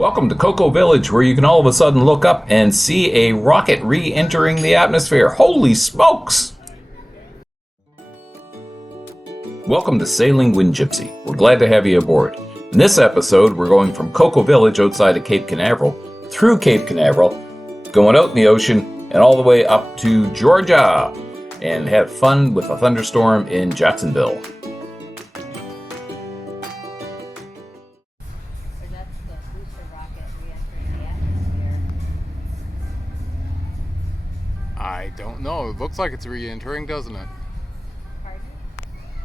Welcome to Cocoa Village, where you can all of a sudden look up and see a rocket re-entering the atmosphere. Holy smokes! Welcome to SailingWindGypsy. We're glad to have you aboard. In this episode, we're going from Cocoa Village outside of Cape Canaveral, through Cape Canaveral, going out in the ocean, and all the way up to Georgia, and have fun with a thunderstorm in Jacksonville. I don't know. It looks like it's re-entering, doesn't it? Pardon?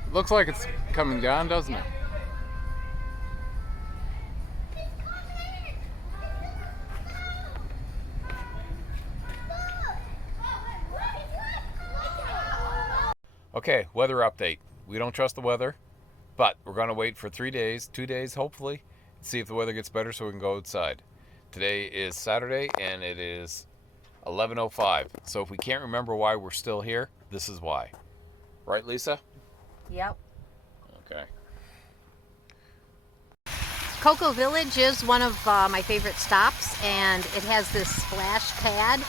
It looks like it's coming down, doesn't it? Okay, weather update. We don't trust the weather, but we're going to wait for 3 days, 2 days hopefully, and see if the weather gets better so we can go outside. Today is Saturday and it is 11:05. So if we can't remember why we're still here, this is why. Right, Lisa? Yep. Okay. Cocoa Village is one of my favorite stops, and it has this splash pad.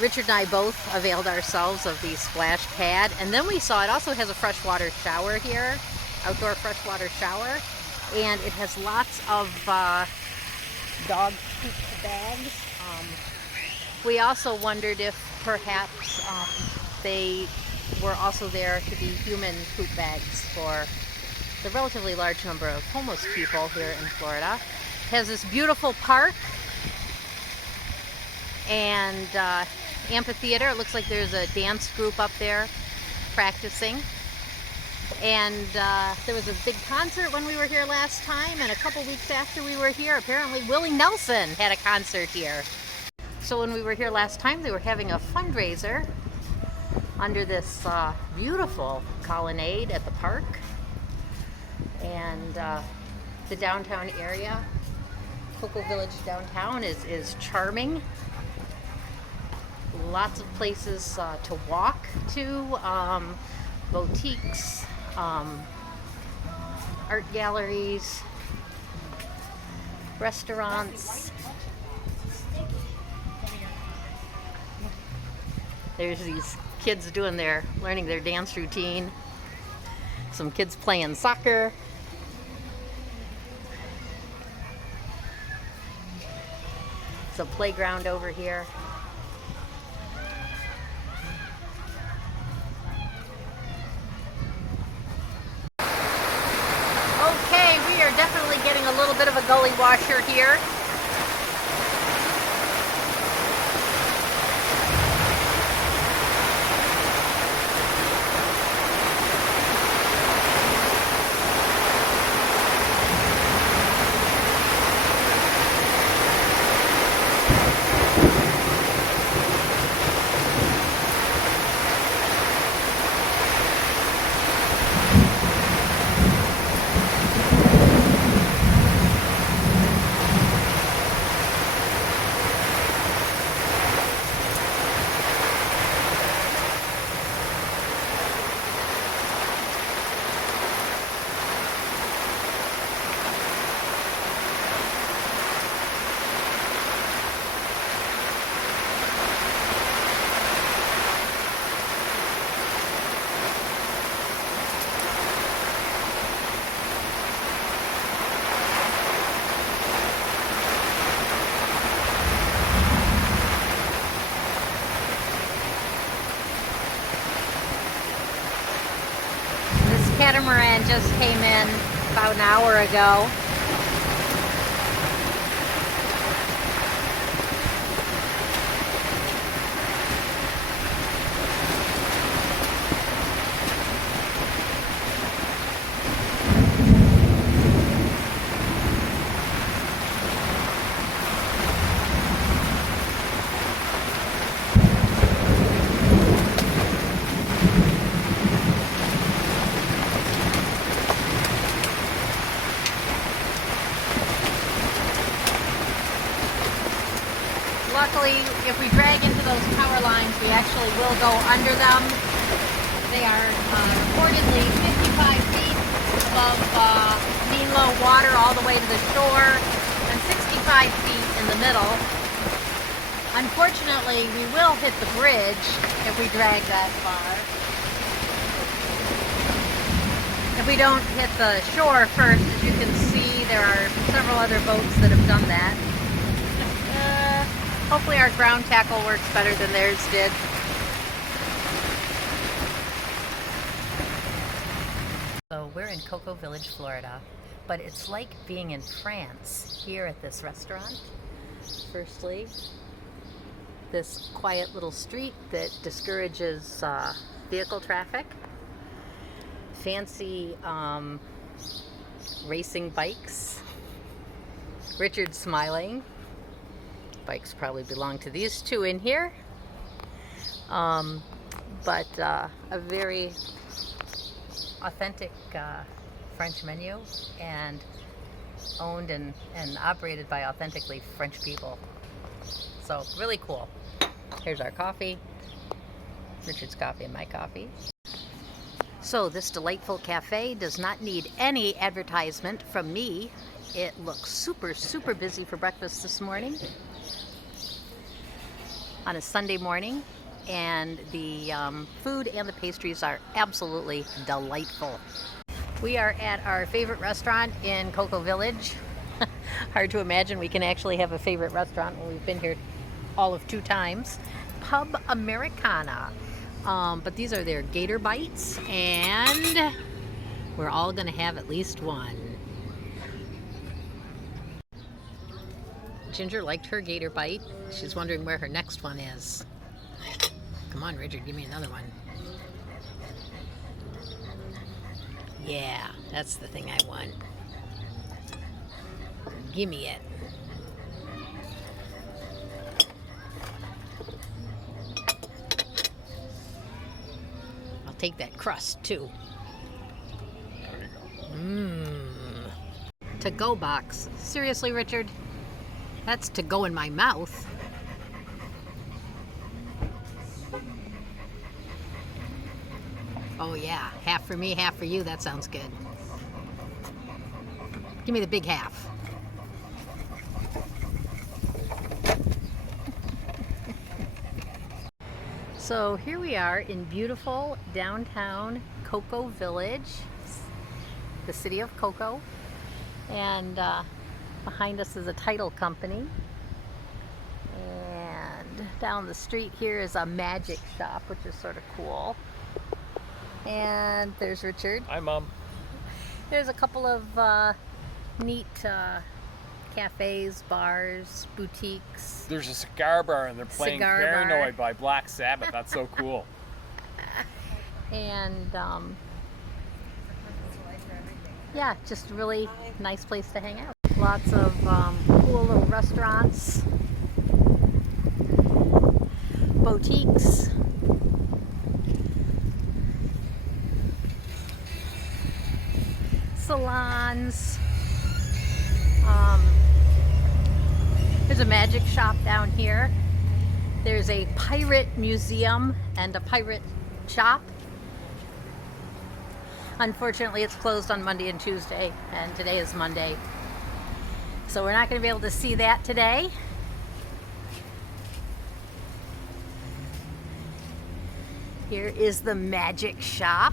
Richard and I both availed ourselves of the splash pad, and then we saw it also has a freshwater shower here, outdoor freshwater shower, and it has lots of dog poop bags. We also wondered if perhaps they were also there to be human poop bags for the relatively large number of homeless people here in Florida. It has this beautiful park and amphitheater. It looks like there's a dance group up there practicing. And there was a big concert when we were here last time, and a couple weeks after we were here, apparently Willie Nelson had a concert here. So when we were here last time, they were having a fundraiser under this beautiful colonnade at the park. And the downtown area, Cocoa Village downtown, is charming. Lots of places to walk to, boutiques, art galleries, restaurants. There's these kids learning their dance routine. Some kids playing soccer. It's a playground over here. Okay, we are definitely getting a little bit of a gully washer here. Catamaran just came in about an hour ago. Luckily, if we drag into those power lines, we actually will go under them. They are reportedly 55 feet above mean low water all the way to the shore, and 65 feet in the middle. Unfortunately, we will hit the bridge if we drag that far. If we don't hit the shore first, as you can see, there are several other boats that have done that. Hopefully our ground tackle works better than theirs did. So we're in Cocoa Village, Florida, but it's like being in France here at this restaurant. Firstly, this quiet little street that discourages vehicle traffic. Fancy racing bikes. Richard's smiling. Bikes probably belong to these two in here. But a very authentic French menu, and owned and operated by authentically French people. So really cool. Here's our coffee. Richard's coffee and my coffee. So this delightful cafe does not need any advertisement from me. It looks super, super busy for breakfast this morning on a Sunday morning, and the food and the pastries are absolutely delightful. We are at our favorite restaurant in Cocoa Village. Hard to imagine we can actually have a favorite restaurant when we've been here all of 2 times. Pub Americana. But these are their gator bites, and we're all gonna have at least one. Ginger liked her gator bite. She's wondering where her next one is. Come on, Richard, give me another one. Yeah, that's the thing I want. Give me it. I'll take that crust too. To-go box. Seriously, Richard? That's to go in my mouth. Oh yeah, half for me, half for you. That sounds good. Give me the big half. So here we are in beautiful downtown Cocoa Village, the city of Cocoa, and behind us is a title company, and down the street here is a magic shop, which is sort of cool. And there's Richard. Hi, Mom. There's a couple of neat cafes, bars, boutiques. There's a cigar bar and they're playing Paranoid by Black Sabbath. That's so cool. And yeah, just a really nice place to hang out. Lots of cool little restaurants, boutiques, salons. There's a magic shop down here. There's a pirate museum and a pirate shop. Unfortunately, it's closed on Monday and Tuesday, and today is Monday. So we're not going to be able to see that today. Here is the magic shop.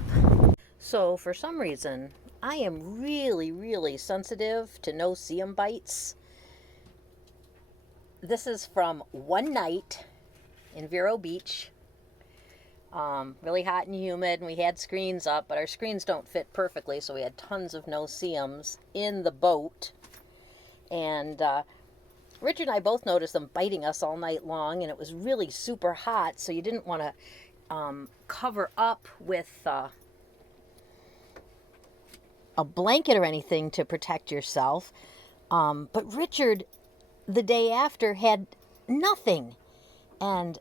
So for some reason, I am really, really sensitive to no-see-um bites. This is from one night in Vero Beach. Really hot and humid, and we had screens up, but our screens don't fit perfectly, so we had tons of no-see-ums in the boat. And Richard and I both noticed them biting us all night long, and it was really super hot, so you didn't want to cover up with a blanket or anything to protect yourself. But Richard, the day after, had nothing. And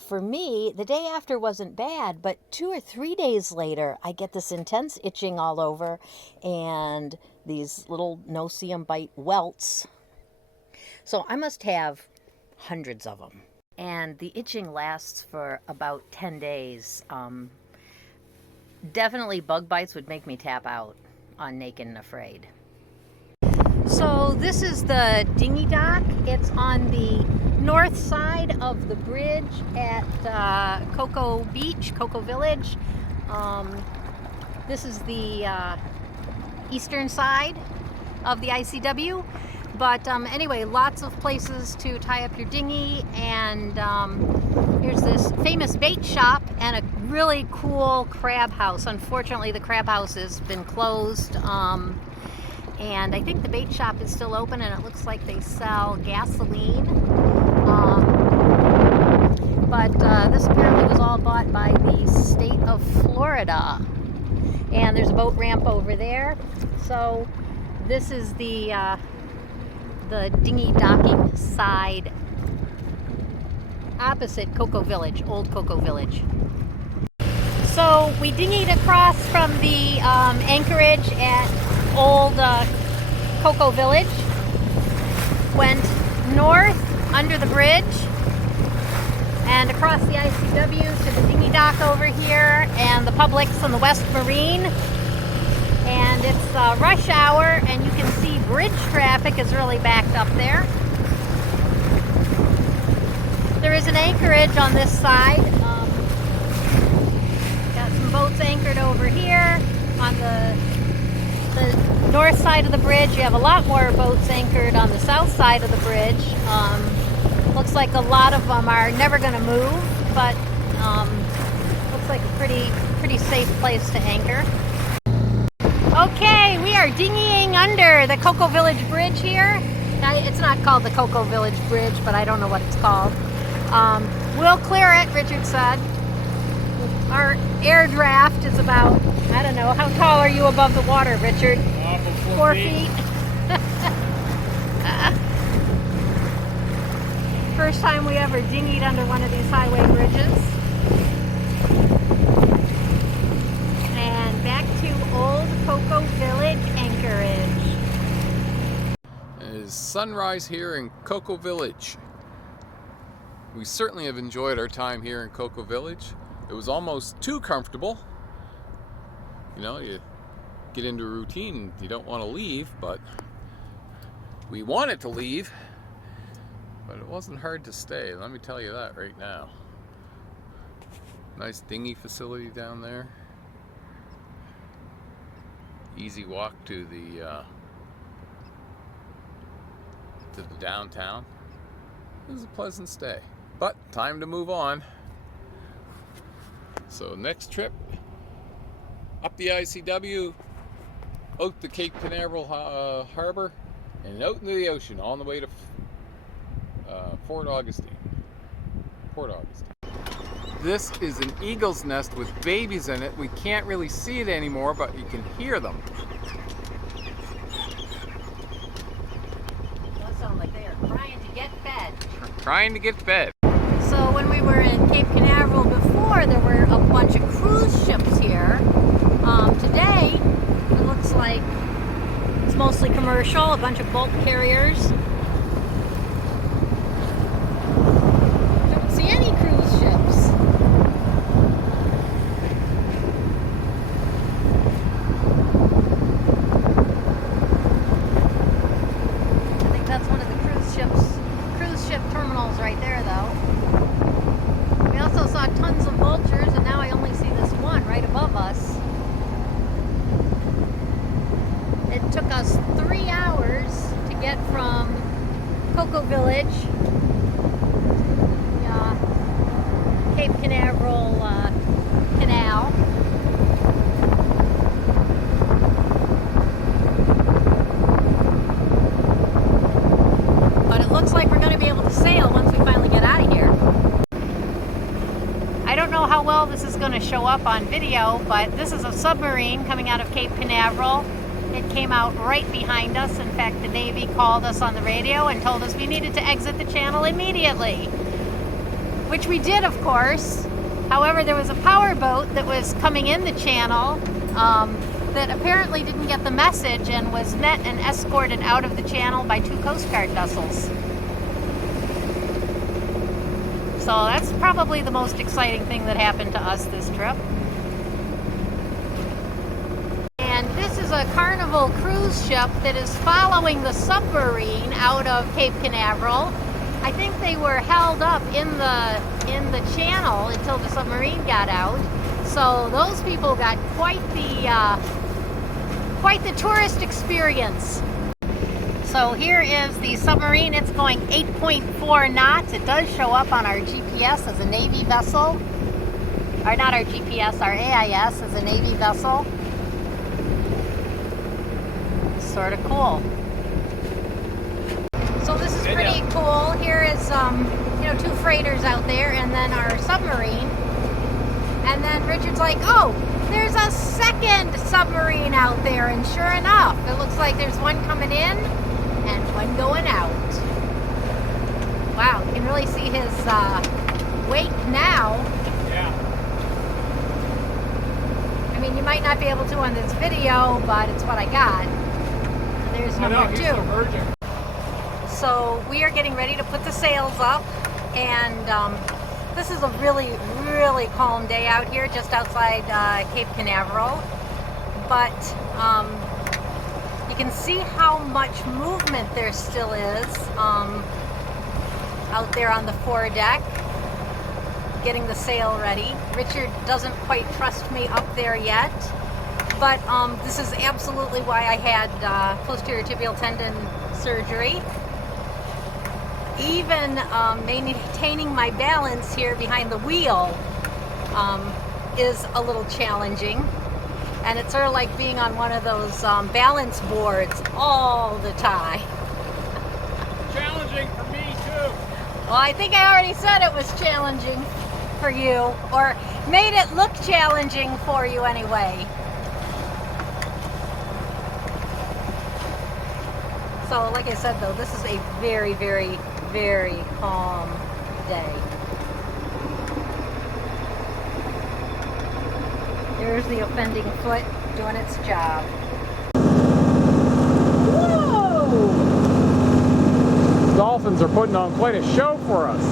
for me, the day after wasn't bad, but 2 or 3 days later, I get this intense itching all over and these little no-see-um bite welts. So I must have hundreds of them. And the itching lasts for about 10 days. Definitely bug bites would make me tap out on Naked and Afraid. So this is the dinghy dock. It's on the north side of the bridge at Cocoa Beach, Cocoa Village. This is the eastern side of the ICW. But anyway, lots of places to tie up your dinghy, and here's this famous bait shop and a really cool crab house. Unfortunately, the crab house has been closed, and I think the bait shop is still open, and it looks like they sell gasoline. But this apparently was all bought by the state of Florida. And there's a boat ramp over there. So this is the dinghy docking side opposite Cocoa Village, Old Cocoa Village. So we dinghied across from the anchorage at Old Cocoa Village, went north under the bridge and across the ICW to the dinghy dock over here and the Publix on the West Marine. And it's rush hour, and you can see bridge traffic is really backed up there. There is an anchorage on this side. Got some boats anchored over here. On the north side of the bridge, you have a lot more boats anchored on the south side of the bridge. Looks like a lot of them are never going to move, but looks like a pretty safe place to anchor. Okay, we are dinghying under the Cocoa Village Bridge here. It's not called the Cocoa Village Bridge, but I don't know what it's called. We'll clear it, Richard said. Our air draft is about, I don't know, how tall are you above the water, Richard? 4 feet. First time we ever dinghied under one of these highway bridges. And back to Old Cocoa Village anchorage. It is sunrise here in Cocoa Village. We certainly have enjoyed our time here in Cocoa Village. It was almost too comfortable. You know, you get into a routine, you don't want to leave, but we wanted to leave, but it wasn't hard to stay, let me tell you that right now. Nice dinghy facility down there. Easy walk to the downtown. It was a pleasant stay, but time to move on. So next trip, up the ICW, out to Cape Canaveral Harbor, and out into the ocean on the way to Port Augustine. This is an eagle's nest with babies in it. We can't really see it anymore, but you can hear them. Those sound like they are trying to get fed. Trying to get fed. So when we were in Cape Canaveral before, there were a bunch of cruise ships here. Today, it looks like it's mostly commercial, a bunch of bulk carriers. Don't see any cruise ships. I think that's one of the cruise ship terminals right there, though. We also saw tons of vultures, and now I only see this one right above us. It took us 3 hours to get from Cocoa Village, Cape Canaveral Canal. But it looks like we're going to be able to sail once we finally get out of here. I don't know how well this is going to show up on video, but this is a submarine coming out of Cape Canaveral. It came out right behind us. In fact, the Navy called us on the radio and told us we needed to exit the channel immediately, which we did, of course. However, there was a power boat that was coming in the channel that apparently didn't get the message and was met and escorted out of the channel by 2 Coast Guard vessels. So that's probably the most exciting thing that happened to us this trip. And this is a Carnival cruise ship that is following the submarine out of Cape Canaveral. I think they were held up in the channel until the submarine got out. So those people got quite the tourist experience. So here is the submarine. It's going 8.4 knots. It does show up on our GPS as a Navy vessel. Or not our GPS, our AIS as a Navy vessel. Sort of cool. So this is pretty cool. Here is two freighters out there and then our submarine. And then Richard's like, oh, there's a second submarine out there, and sure enough, it looks like there's one coming in and one going out. Wow, you can really see his wake now. Yeah. I mean, you might not be able to on this video, but it's what I got. And there's number two. So we are getting ready to put the sails up, and this is a really, really calm day out here just outside Cape Canaveral. But you can see how much movement there still is out there on the foredeck, getting the sail ready. Richard doesn't quite trust me up there yet, but this is absolutely why I had posterior tibial tendon surgery. Even maintaining my balance here behind the wheel is a little challenging, and it's sort of like being on one of those balance boards all the time. Challenging for me too. Well, I think I already said it was challenging for you, or made it look challenging for you anyway. So like I said though, this is a very, very, very calm day. There's the offending foot doing its job. Whoa! Dolphins are putting on quite a show for us.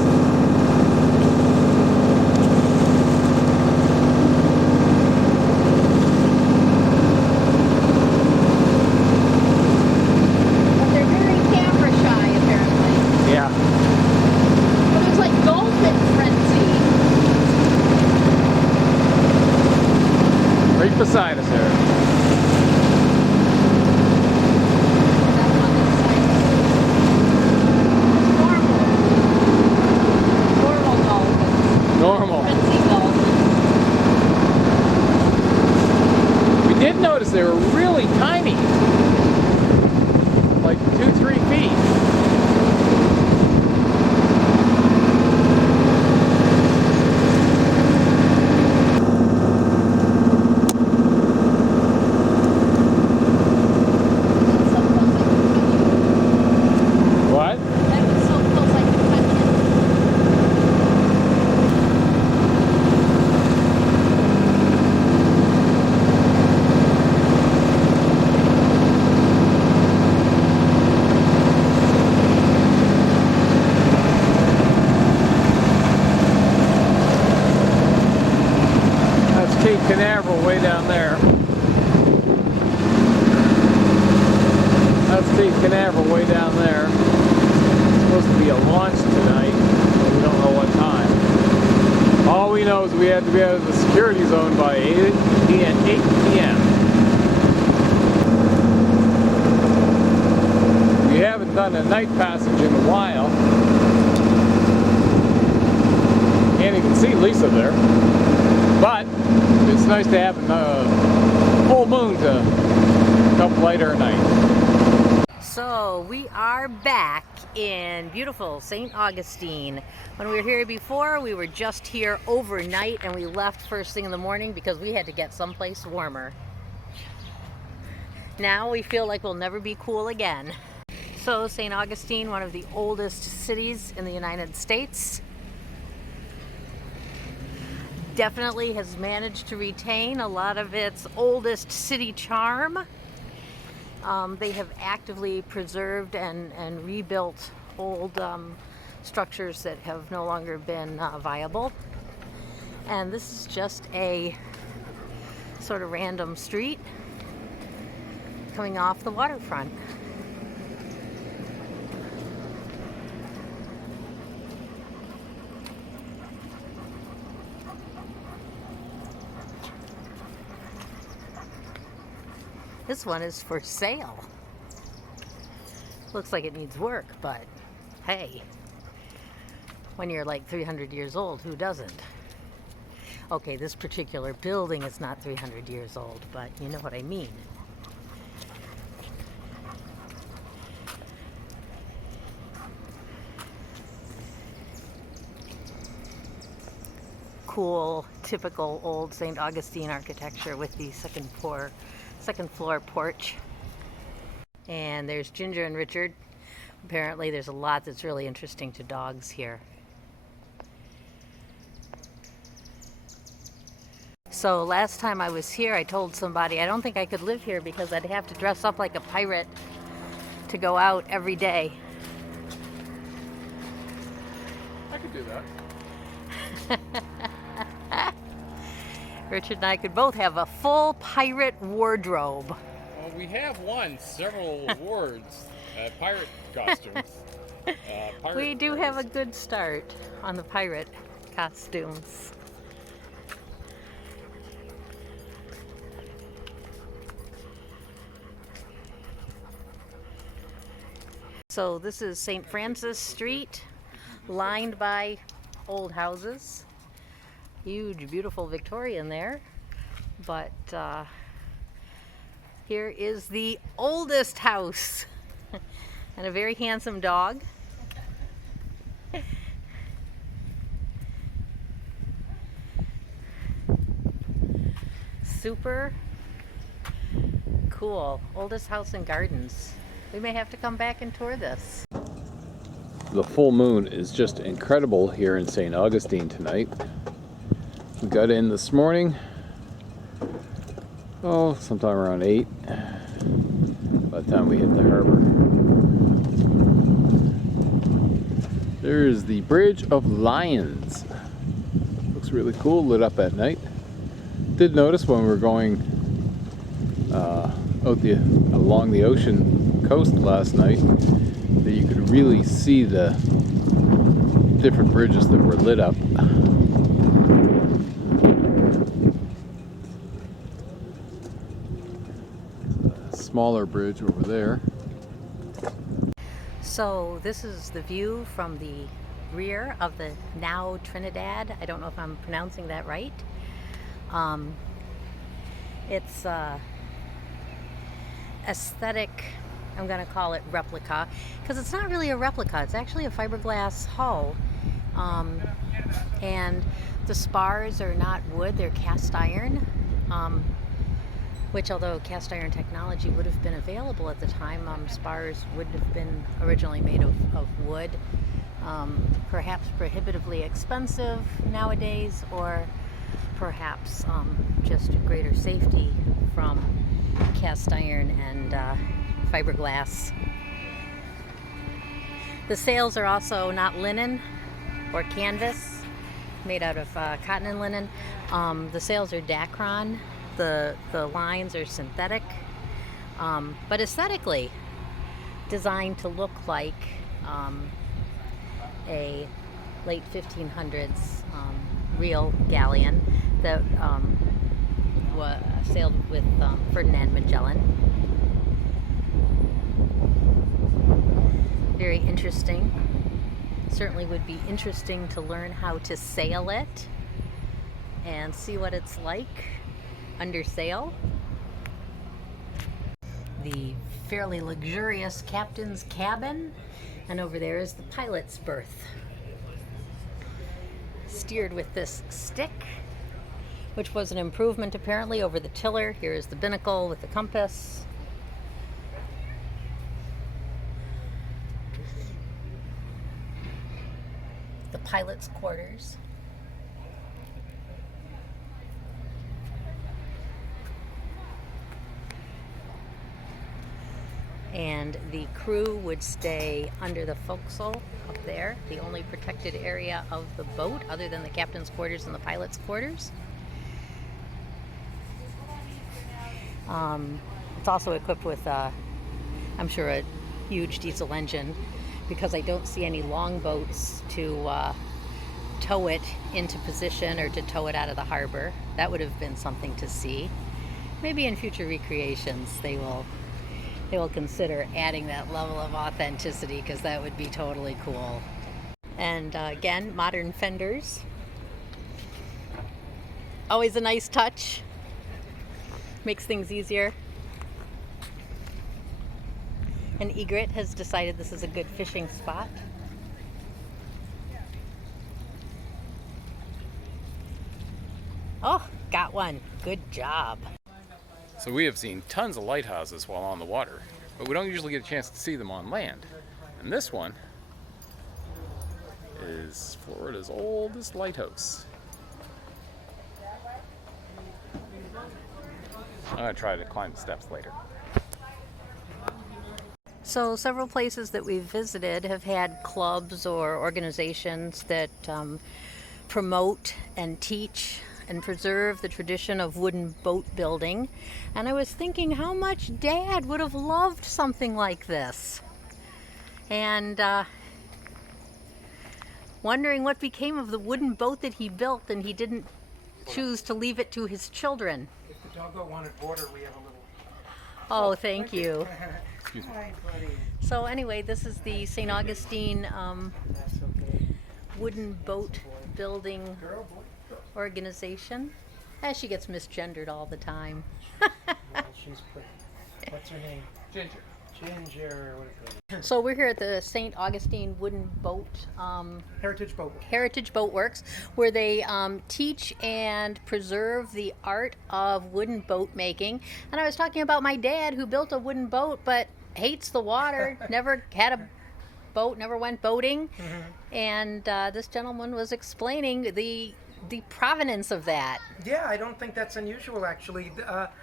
Beside us here. Normal. We did notice they were really tiny, like 2-3 feet. Canaveral way down there. That's Cape Canaveral way down there. It's supposed to be a launch tonight, but we don't know what time. All we know is we had to be out of the security zone by 8 p.m. We haven't done a night passage in a while. Can't even see Lisa there. But it's nice to have a full moon to help light our night. So we are back in beautiful St. Augustine. When we were here before, we were just here overnight, and we left first thing in the morning because we had to get someplace warmer. Now we feel like we'll never be cool again. So St. Augustine, one of the oldest cities in the United States, definitely has managed to retain a lot of its oldest city charm. They have actively preserved and rebuilt old structures that have no longer been viable. And this is just a sort of random street. coming off the waterfront. This one is for sale. Looks like it needs work, but hey, when you're like 300 years old, who doesn't? Okay, this particular building is not 300 years old, but you know what I mean. Cool, typical old St. Augustine architecture with the second floor porch. And there's Ginger and Richard. Apparently there's a lot that's really interesting to dogs here. So last time I was here, I told somebody I don't think I could live here because I'd have to dress up like a pirate to go out every day. I could do that. Richard and I could both have a full pirate wardrobe. Well, we have won several awards, pirate costumes. We do have a good start on the pirate costumes. So this is St. Francis Street, lined by old houses. Huge, beautiful Victorian there. But here is the oldest house and a very handsome dog. Super cool. Oldest house and gardens. We may have to come back and tour this. The full moon is just incredible here in St. Augustine tonight. We got in this morning, sometime around 8, by the time we hit the harbor. There's the Bridge of Lions. Looks really cool, lit up at night. Did notice when we were going along the ocean coast last night that you could really see the different bridges that were lit up. Smaller bridge over there. So this is the view from the rear of the now Trinidad. I don't know if I'm pronouncing that right. It's aesthetic, I'm going to call it replica, because it's not really a replica. It's actually a fiberglass hull. And the spars are not wood, they're cast iron. Which, although cast iron technology would have been available at the time, spars would have been originally made of wood. Perhaps prohibitively expensive nowadays, or perhaps just greater safety from cast iron and fiberglass. The sails are also not linen or canvas, made out of cotton and linen. The sails are Dacron. The lines are synthetic, but aesthetically designed to look like a late 1500s real galleon that sailed with Ferdinand Magellan. Very interesting. Certainly would be interesting to learn how to sail it and see what it's like under sail. The fairly luxurious captain's cabin, and over there is the pilot's berth. Steered with this stick, which was an improvement apparently over the tiller. Here is the binnacle with the compass. The pilot's quarters. And the crew would stay under the forecastle up there, the only protected area of the boat other than the captain's quarters and the pilot's quarters. It's also equipped with, I'm sure, a huge diesel engine, because I don't see any longboats to tow it into position or to tow it out of the harbor. That would have been something to see. Maybe in future recreations they will consider adding that level of authenticity, because that would be totally cool. And again, modern fenders. Always a nice touch. Makes things easier. And Egret has decided this is a good fishing spot. Oh, got one. Good job. So we have seen tons of lighthouses while on the water, but we don't usually get a chance to see them on land. And this one is Florida's oldest lighthouse. I'm gonna try to climb the steps later. So several places that we've visited have had clubs or organizations that promote and teach and preserve the tradition of wooden boat building. And I was thinking how much Dad would have loved something like this. And wondering what became of the wooden boat that he built and he didn't choose to leave it to his children. If the doggo wanted water, we have a little. Oh, thank you. Excuse me. Hi, buddy. So anyway, this is the St. Augustine That's okay. wooden boat building Girl, boy, girl. organization. She gets misgendered all the time. Well, she's pretty. What's her name? Ginger. Ginger. What is it? So we're here at the St. Augustine Wooden Boat Heritage Boat. Heritage Boat Works, where they teach and preserve the art of wooden boat making. And I was talking about my dad, who built a wooden boat but hates the water, never had a boat, never went boating. And this gentleman was explaining the provenance of that. Yeah, I don't think that's unusual, actually.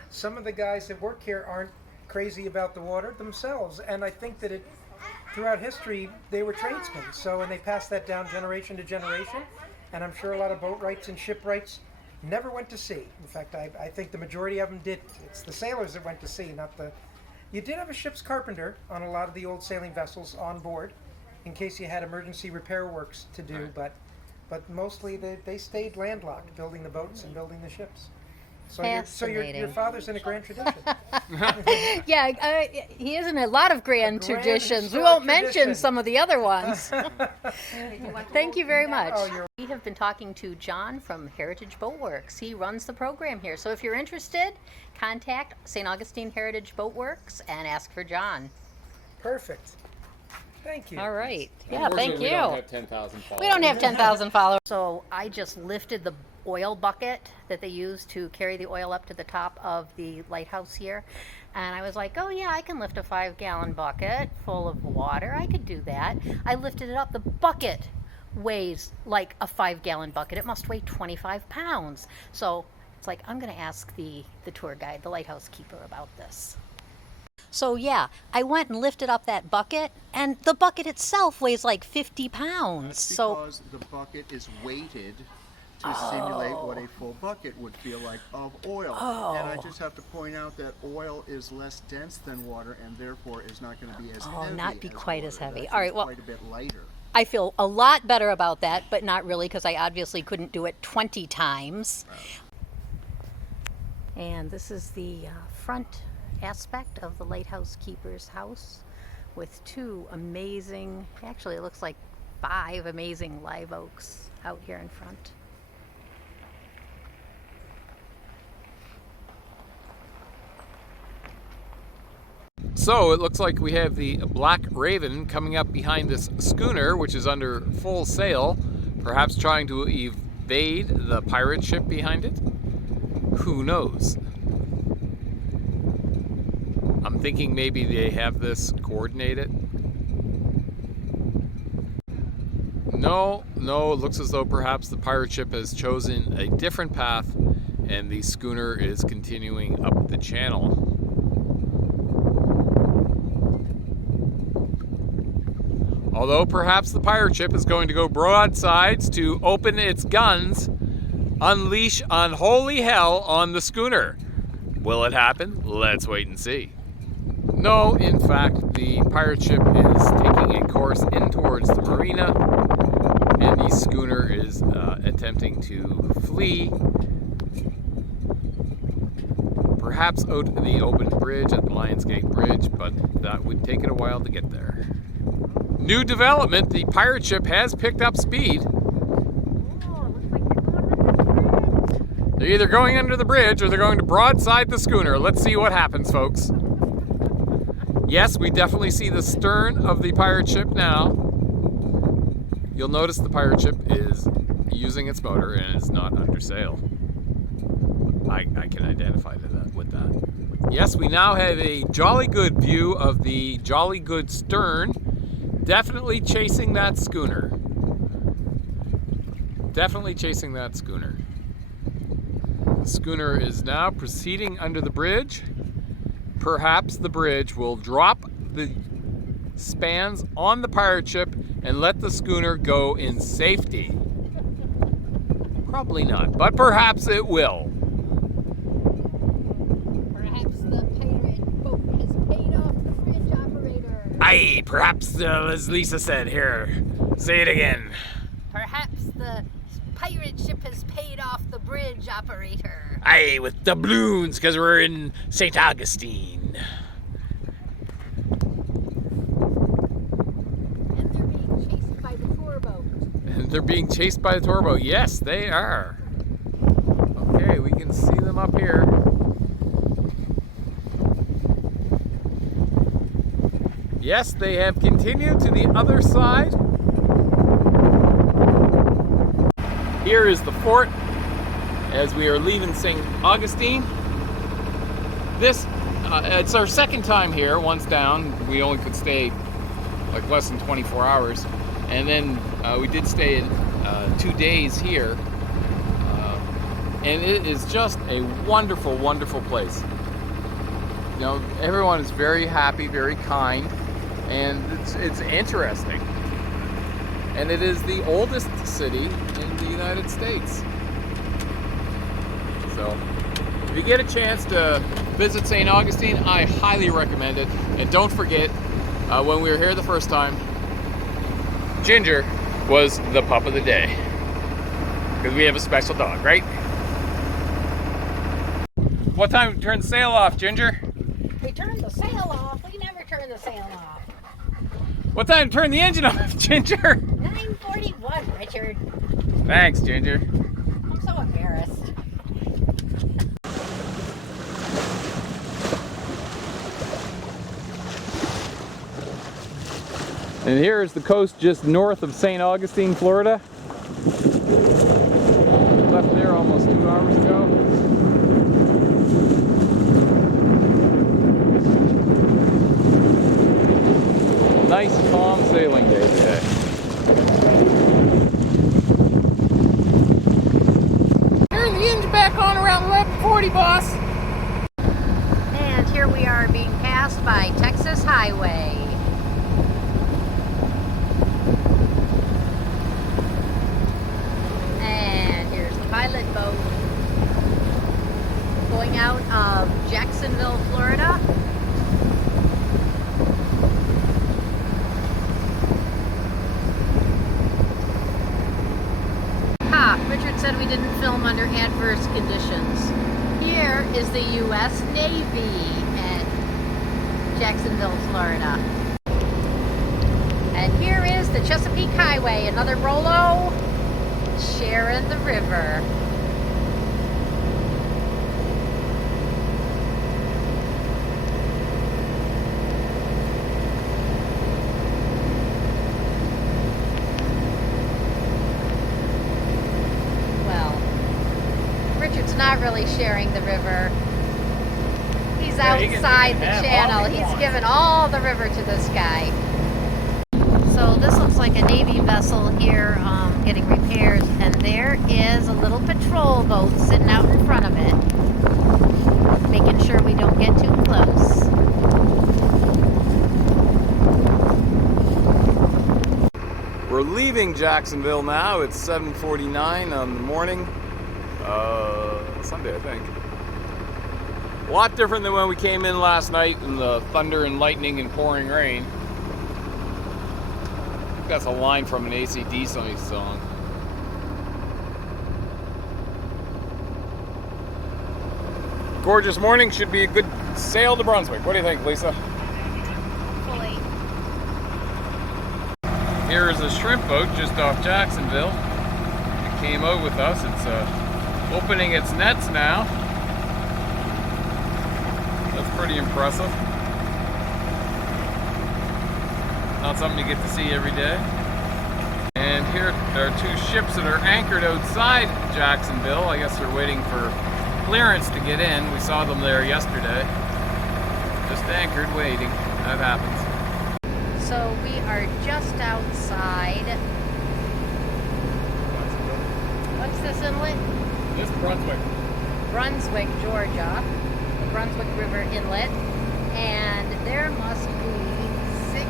Some of the guys that work here aren't crazy about the water themselves, and I think that throughout history they were tradesmen. So, and they passed that down generation to generation, and I'm sure a lot of boatwrights and shipwrights never went to sea. In fact, I think the majority of them did. It's the sailors that went to sea, not the. You did have a ship's carpenter on a lot of the old sailing vessels on board, in case you had emergency repair works to do, but mostly they stayed landlocked, building the boats and building the ships. So your father's in a grand tradition. Yeah, he is in a lot of grand traditions. We historic won't mention tradition. some of the other ones. Thank you very much. Oh, We have been talking to John from Heritage Boat Works. He runs the program here. So if you're interested, contact St. Augustine Heritage Boat Works and ask for John. Perfect. Thank you. All right. Yeah, thank you. We don't have 10,000 followers. We don't have 10,000 followers. So I just lifted the oil bucket that they use to carry the oil up to the top of the lighthouse here. And I was like, oh yeah, I can lift a 5-gallon bucket full of water. I could do that. I lifted it up. The bucket weighs like a 5-gallon bucket. It must weigh 25 pounds. So it's like, I'm going to ask the tour guide, the lighthouse keeper, about this. So yeah, I went and lifted up that bucket, and the bucket itself weighs like 50 pounds. That's So because the bucket is weighted to simulate what a full bucket would feel like of oil. And I just have to point out that oil is less dense than water and therefore is not going to be as heavy. not be as quite water. as heavy. It's All right, well, quite a bit lighter. I feel a lot better about that, but not really, because I obviously couldn't do it 20 times. And this is the front aspect of the lighthouse keeper's house, with 2 amazing, actually it looks like 5 amazing live oaks out here in front. So it looks like we have the Black Raven coming up behind this schooner, which is under full sail, perhaps trying to evade the pirate ship behind it. Who knows? I'm thinking maybe they have this coordinated. No, it looks as though perhaps the pirate ship has chosen a different path and the schooner is continuing up the channel. Although perhaps the pirate ship is going to go broadsides to open its guns, unleash unholy hell on the schooner. Will it happen? Let's wait and see. No, in fact, the pirate ship is taking a course in towards the marina, and the schooner is attempting to flee, perhaps out of the open bridge at the Lionsgate Bridge, but that would take it a while to get there. New development, the pirate ship has picked up speed. They're either going under the bridge or they're going to broadside the schooner. Let's see what happens, folks. Yes, we definitely see the stern of the pirate ship now. You'll notice the pirate ship is using its motor and is not under sail. I can identify that with that. Yes, we now have a jolly good view of the jolly good stern, definitely chasing that schooner. Definitely chasing that schooner. The schooner is now proceeding under the bridge. Perhaps the bridge will drop the spans on the pirate ship and let the schooner go in safety. Probably not, but perhaps it will. Perhaps the pirate boat has paid off the bridge operator. Aye, perhaps, as Lisa said, here, say it again. Perhaps the pirate ship has paid off the bridge operator. Aye, with doubloons, because we're in St. Augustine. And they're being chased by the tour boat. And they're being chased by the tour boat. Yes, they are. Okay, we can see them up here. Yes, they have continued to the other side. Here is the fort as we are leaving St. Augustine. This, it's our second time here. Once down, we only could stay like less than 24 hours. And then we did stay 2 days here. And it is just a wonderful, wonderful place. You know, everyone is very happy, very kind, and it's interesting. And it is the oldest city in the United States. So, if you get a chance to visit St. Augustine, I highly recommend it. And don't forget, when we were here the first time, Ginger was the pup of the day. Because we have a special dog, right? What time to turn the sail off, Ginger? We turned the sail off. We never turn the sail off. What time to turn the engine off, Ginger? 9:41, Richard. Thanks, Ginger. I'm so embarrassed. And here is the coast just north of St. Augustine, Florida. Left there almost 2 hours ago. Nice calm sailing day today. Turn the engine back on around 11:40, boss. And here we are being passed by Texas Highway. And here's the pilot boat going out of Jacksonville, Florida. Richard said we didn't film under adverse conditions. Here is the U.S. Navy at Jacksonville, Florida. And here is the Chesapeake Highway, another Rollo, sharing the river. Richard's not really sharing the river. He's outside the channel. He's given all the river to this guy. So this looks like a Navy vessel here getting repairs, and there is a little patrol boat sitting out in front of it, making sure we don't get too close. We're leaving Jacksonville now. It's 7:49 on the morning. Sunday, I think. A lot different than when we came in last night in the thunder and lightning and pouring rain. I think that's a line from an AC/DC song. Gorgeous morning, should be a good sail to Brunswick. What do you think, Lisa? Fully. Here is a shrimp boat just off Jacksonville. It came out with us. It's opening its nets now. That's pretty impressive. Not something you get to see every day. And here are two ships that are anchored outside Jacksonville. I guess they're waiting for clearance to get in. We saw them there yesterday. Just anchored, waiting. That happens. So we are just outside. What's this inlet? This Brunswick. Brunswick, Georgia. The Brunswick River Inlet. And there must be 6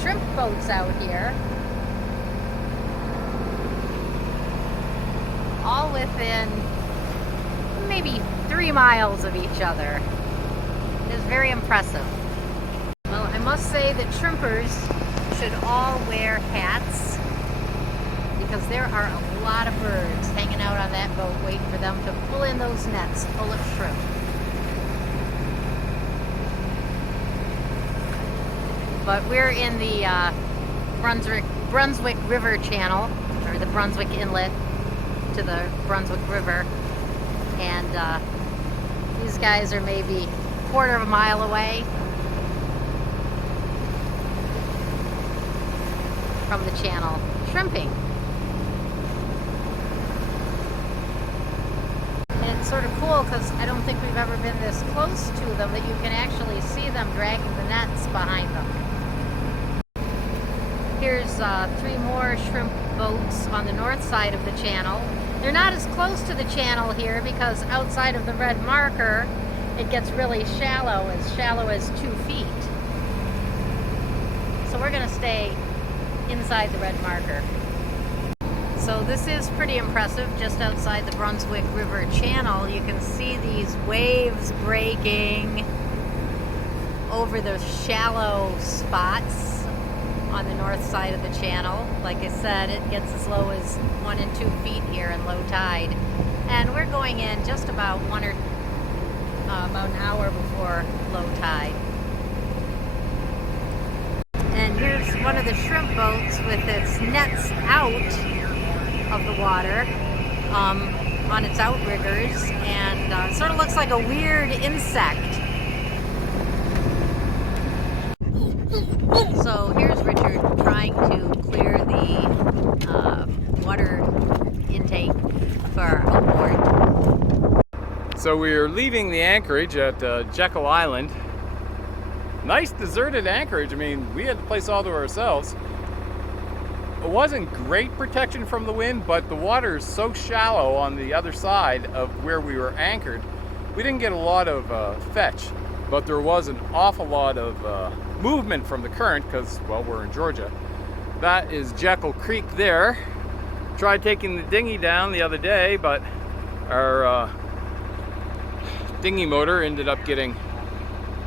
shrimp boats out here. All within maybe 3 miles of each other. It is very impressive. Well, I must say that shrimpers should all wear hats because there are a lot of birds hanging out on that boat waiting for them to pull in those nets full of shrimp. But we're in the Brunswick River channel, or the Brunswick Inlet to the Brunswick River. And these guys are maybe a quarter of a mile away from the channel, shrimping. And it's sort of cool because I don't think we've ever been this close to them that you can actually see them dragging the nets behind them. Here's 3 more shrimp boats on the north side of the channel. They're not as close to the channel here because outside of the red marker, it gets really shallow as 2 feet. So we're gonna stay inside the red marker. So this is pretty impressive. Just outside the Brunswick River channel, you can see these waves breaking over the shallow spots on the north side of the channel. Like I said, it gets as low as 1 and 2 feet here in low tide. And we're going in just about about an hour before low tide. And here's one of the shrimp boats with its nets out of the water on its outriggers, and it sort of looks like a weird insect. So here's Richard trying to clear the water intake for our outboard. So we're leaving the anchorage at Jekyll Island. Nice deserted anchorage. I mean, we had the place all to ourselves. It wasn't great protection from the wind, but the water is so shallow on the other side of where we were anchored. We didn't get a lot of fetch, but there was an awful lot of movement from the current because, well, we're in Georgia. That is Jekyll Creek there. Tried taking the dinghy down the other day, but our dinghy motor ended up getting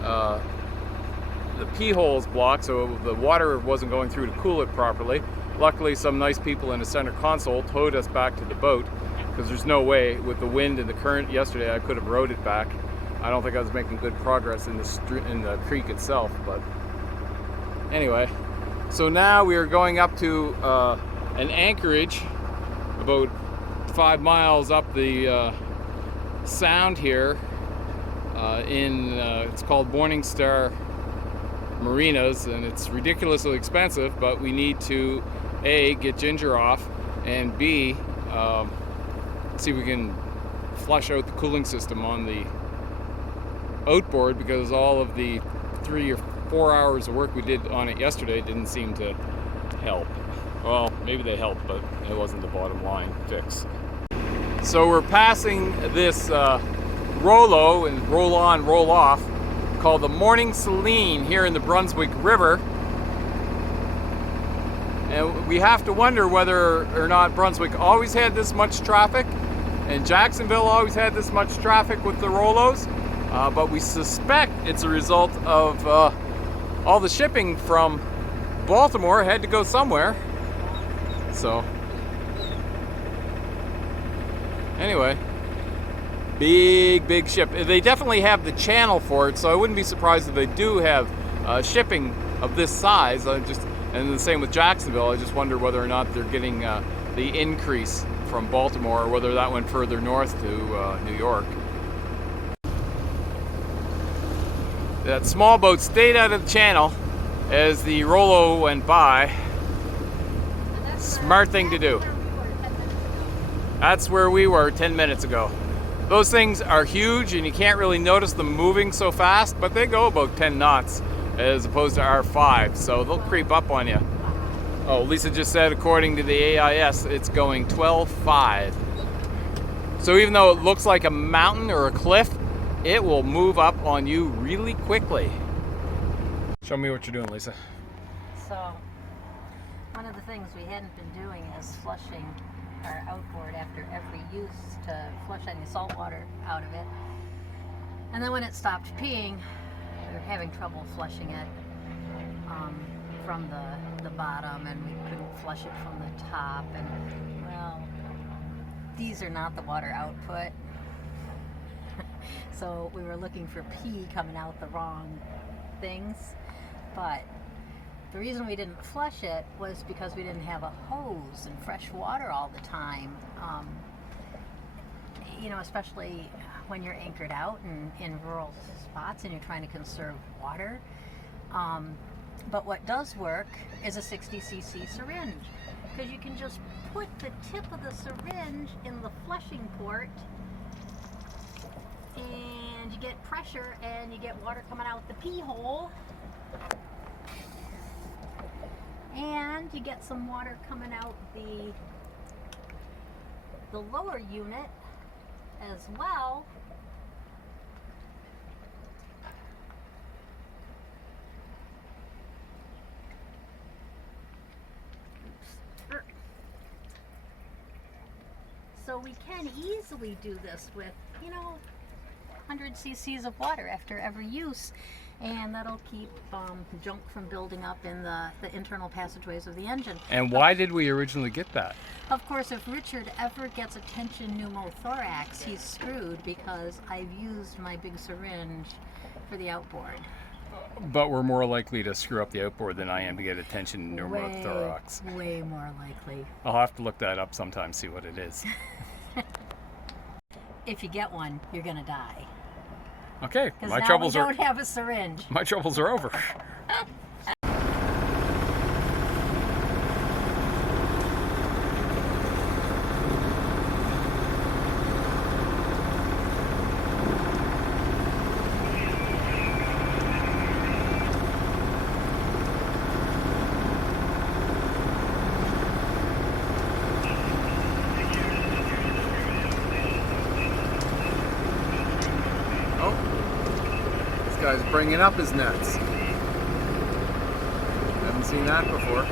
the P-holes blocked, so the water wasn't going through to cool it properly. Luckily, some nice people in the center console towed us back to the boat because there's no way with the wind and the current yesterday I could have rowed it back. I don't think I was making good progress in the creek itself, but anyway. So now we are going up to an anchorage about 5 miles up the sound here it's called Morningstar Marinas, and it's ridiculously expensive, but we need to A, get Ginger off, and B, see if we can flush out the cooling system on the outboard, because all of the 3 or 4 hours of work we did on it yesterday didn't seem to help. Well, maybe they helped, but it wasn't the bottom line fix. So we're passing this Rollo and roll on, roll off called the Morning Saline here in the Brunswick River. And we have to wonder whether or not Brunswick always had this much traffic And Jacksonville always had this much traffic with the Rolos, but we suspect it's a result of all the shipping from Baltimore had to go somewhere. So anyway, big ship. They definitely have the channel for it, so I wouldn't be surprised if they do have shipping of this size. And the same with Jacksonville. I just wonder whether or not they're getting the increase from Baltimore, or whether that went further north to New York. That small boat stayed out of the channel as the Rolo went by. Smart thing to do. That's where we were 10 minutes ago. Those things are huge and you can't really notice them moving so fast, but they go about 10 knots as opposed to our 5, so they'll creep up on you. Oh, Lisa just said according to the AIS it's going 12.5. So even though it looks like a mountain or a cliff, it will move up on you really quickly. Show me what you're doing, Lisa. So, one of the things we hadn't been doing is flushing our outboard after every use to flush any salt water out of it. And then when it stopped peeing, we were having trouble flushing it from the bottom, and we couldn't flush it from the top. And well, these are not the water output. So we were looking for pee coming out the wrong things. But the reason we didn't flush it was because we didn't have a hose and fresh water all the time. You know, especially when you're anchored out in rural spots and you're trying to conserve water. But what does work is a 60cc syringe, because you can just put the tip of the syringe in the flushing port and you get pressure and you get water coming out the pee hole. And you get some water coming out the lower unit as well. So we can easily do this with, 100 cc's of water after every use, and that'll keep junk from building up in the internal passageways of the engine. And why did we originally get that? Of course, if Richard ever gets a tension pneumothorax, he's screwed, because I've used my big syringe for the outboard. But we're more likely to screw up the outboard than I am to get a tension pneumothorax. Way more likely. I'll have to look that up sometime, see what it is. If you get one, you're gonna die. Okay, my troubles are. Don't have a syringe. My troubles are over. Guy's bringing up his nets. Haven't seen that before.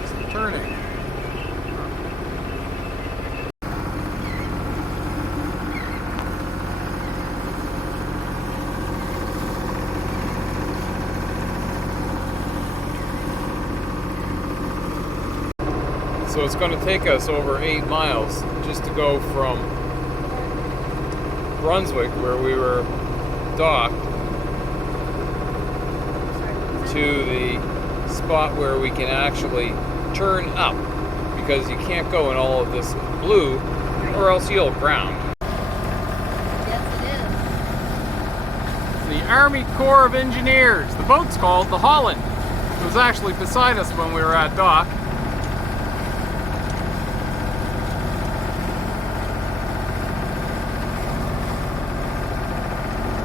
Just turning. So it's going to take us over 8 miles just to go from Brunswick, where we were docked, to the spot where we can actually turn up, because you can't go in all of this blue or else you'll ground. Yes, it is. The Army Corps of Engineers. The boat's called the Holland. It was actually beside us when we were at dock.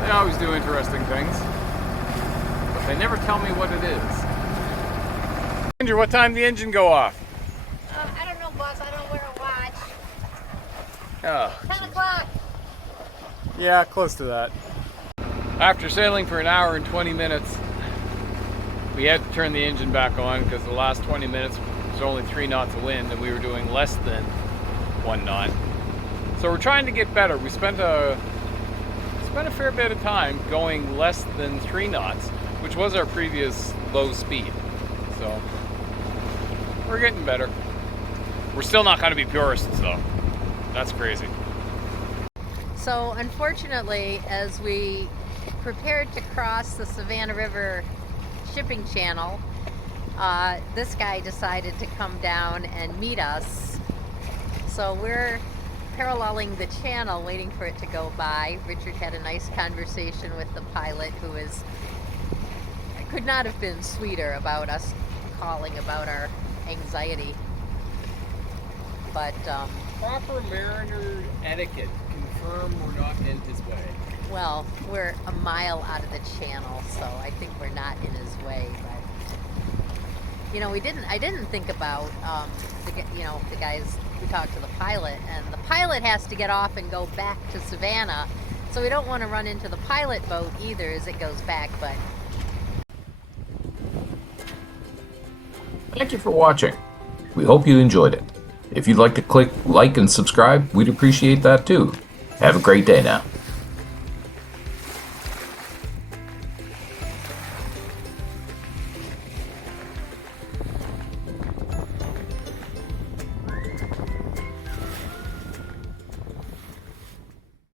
They always do interesting things, but they never tell me what it is. Andrew, what time did the engine go off? I don't know, boss. I don't wear a watch. Oh, 10 o'clock. yeah, close to that. After sailing for an hour and 20 minutes, we had to turn the engine back on because the last 20 minutes was only 3 knots of wind and we were doing less than 1 knot. So we're trying to get better. We spent a fair bit of time going less than 3 knots, which was our previous low speed. So we're getting better. We're still not going to be purists though. That's crazy. So unfortunately, as we prepared to cross the Savannah River shipping channel, this guy decided to come down and meet us. So we're paralleling the channel waiting for it to go by. Richard had a nice conversation with the pilot, who could not have been sweeter about us calling about our anxiety. But Proper mariner etiquette. Confirm we're not in his way. well, we're a mile out of the channel, so I think we're not in his way. But I didn't think about the guys. We talked to the pilot, and the pilot has to get off and go back to Savannah, so we don't want to run into the pilot boat either as it goes back. But Thank you for watching. We hope you enjoyed it. If you'd like to click like and subscribe, we'd appreciate that too. Have a great day now.